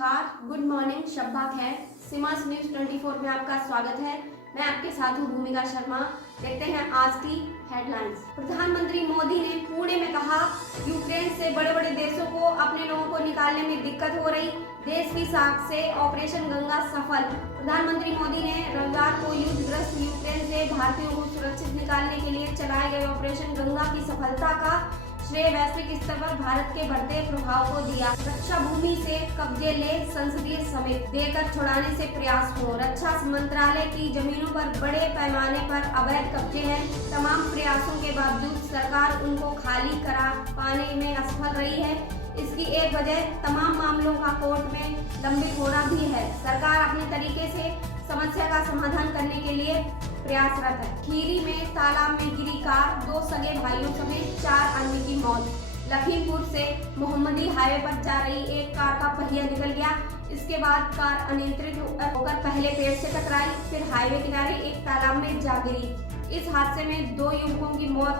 नमस्कार, good morning, शब्बा खैर। Seema's news 24 में आपका स्वागत है। मैं आपके साथ हूँ भूमिका शर्मा। देखते हैं आज की हेडलाइंस। प्रधानमंत्री मोदी ने पुणे में कहा, यूक्रेन से बड़े बड़े देशों को अपने लोगों को निकालने में दिक्कत हो रही, देश की साख से ऑपरेशन गंगा सफल। प्रधानमंत्री मोदी ने रविवार को युद्धग्रस्त यूक्रेन से भारतीयों को सुरक्षित निकालने के लिए चलाए गए ऑपरेशन गंगा की सफलता का श्रेय वैश्विक स्तर पर भारत के बढ़ते प्रभाव को दिया। रक्षा भूमि से कब्जे ले संसदीय समेत देकर छुड़ाने से प्रयास हो। रक्षा मंत्रालय की जमीनों पर बड़े पैमाने पर अवैध कब्जे हैं। तमाम प्रयासों के बावजूद सरकार उनको खाली करा पाने में असफल रही है। इसकी एक वजह तमाम मामलों का कोर्ट में लंबित होना भी है। सरकार अपने तरीके से समस्या का समाधान करने के लिए प्रयासरत है। खीरी में तालाब में गिरी कार, 2 सगे भाइयों समेत 4 अन्य की मौत। लखीमपुर से मोहम्मदी हाईवे पर जा रही एक कार का पहिया निकल गया। इसके बाद कार अनियंत्रित होकर पहले पेड़ से टकराई, फिर हाईवे किनारे एक तालाब में जा गिरी। इस हादसे में 2 युवकों की मौत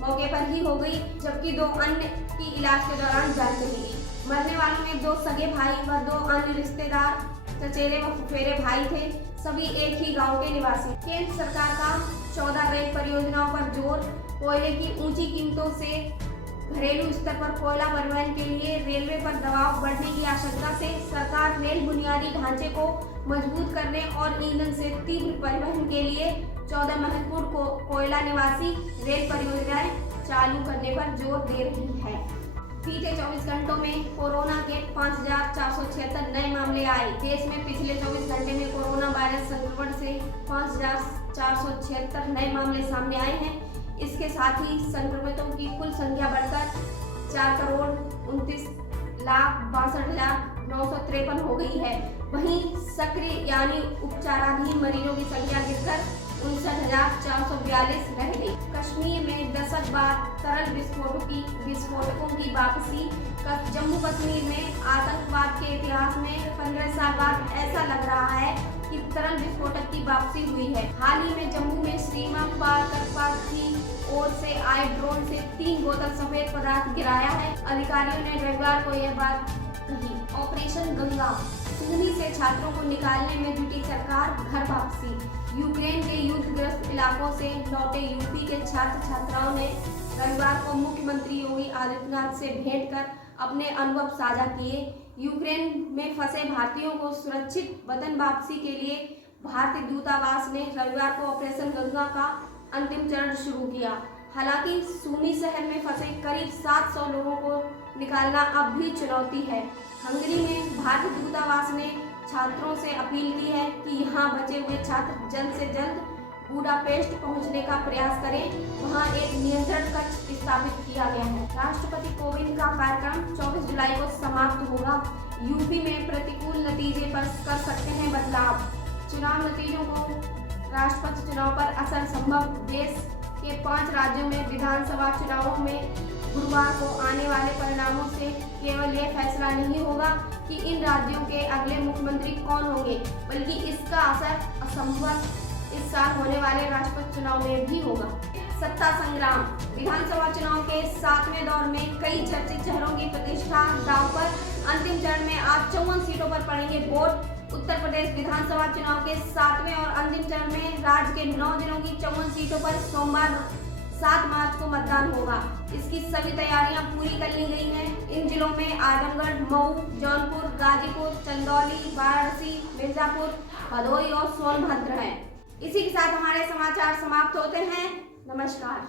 मौके पर ही हो गई, जबकि 2 अन्य की इलाज के दौरान जान चली गई। मरने वालों में 2 सगे भाई व 2 अन्य रिश्तेदार चचेरे व फुफेरे भाई थे। सभी एक ही गांव के निवासी। केंद्र सरकार का 14 रेल परियोजनाओं पर जोर। कोयले की ऊंची कीमतों से घरेलू स्तर पर कोयला परिवहन के लिए रेलवे पर दबाव बढ़ने की आशंका से सरकार रेल बुनियादी ढांचे को मजबूत करने और ईंधन से तीव्र परिवहन के लिए 14 महत्वपूर्ण कोयला निवासी रेल परियोजनाएं चालू करने पर जोर दे रही है। बीते 24 घंटों में कोरोना के 5,476 नए मामले आए। देश में पिछले 24 घंटे में कोरोना वायरस संक्रमण से 5,476 नए मामले सामने आए हैं। इसके साथ ही संक्रमितों की कुल संख्या बढ़कर 4,29,62,953 हो गई है। वहीं सक्रिय यानी उपचाराधीन मरीजों की संख्या गिरकर 59,442 रह गई। कश्मीर में दशक बाद तरल विस्फोटकों की वापसी। जम्मू कश्मीर में आतंकवाद के इतिहास में 15 साल बाद ऐसा लग रहा है कि तरल विस्फोटक की वापसी हुई है। हाल ही में जम्मू में सीमा पार कर की ओर से आए ड्रोन से 3 बोतल सफेद पदार्थ गिराया है। अधिकारियों ने रविवार को यह बात कही। ऑपरेशन गंगा सूनी से छात्रों को निकालने में जुटी सरकार, घर वापसी। यूक्रेन के युद्धग्रस्त इलाकों से लौटे यूपी के छात्र छात्राओं ने रविवार को मुख्यमंत्री योगी आदित्यनाथ से भेंट कर अपने अनुभव साझा किए। यूक्रेन में फंसे भारतीयों को सुरक्षित वतन वापसी के लिए भारतीय दूतावास ने रविवार को ऑपरेशन गंगा का अंतिम चरण शुरू किया। हालांकि सूनी शहर में फंसे करीब 700 लोगों को निकालना अब भी चुनौती है। हंगरी में भारतीय दूतावास ने छात्रों से अपील की है कि यहाँ बचे हुए छात्र जल्द से जल्द बुडापेस्ट पहुँचने का प्रयास करें। वहाँ एक नियंत्रण कक्ष स्थापित किया गया है। राष्ट्रपति कोविंद का कार्यक्रम 24 जुलाई को समाप्त होगा। यूपी में प्रतिकूल नतीजे पर कर सकते हैं बदलाव। चुनाव नतीजों को राष्ट्रपति चुनाव पर असर संभव। देश के 5 राज्यों में विधानसभा चुनावों में गुरुवार को आने वाले परिणामों से केवल यह फैसला नहीं होगा कि इन राज्यों के अगले मुख्यमंत्री कौन होंगे, बल्कि इसका असर असंभव इस साल होने वाले राष्ट्रपति चुनाव में भी होगा। सत्ता संग्राम। विधानसभा चुनाव के 7वें दौर में कई चर्चित चेहरों की प्रतिष्ठा दांव पर। अंतिम चरण में आज 54 सीटों पर पड़ेंगे वोट। उत्तर प्रदेश विधानसभा चुनाव के 7वें और अंतिम चरण में राज्य के 9 जिलों की 54 सीटों पर सोमवार 7 मार्च को मतदान होगा। इसकी सभी तैयारियां पूरी कर ली गई हैं। इन जिलों में आजमगढ़, मऊ, जौनपुर, गाजीपुर, चंदौली, वाराणसी, मिर्जापुर, भदोही और सोनभद्र हैं। इसी के साथ हमारे समाचार समाप्त होते हैं। नमस्कार।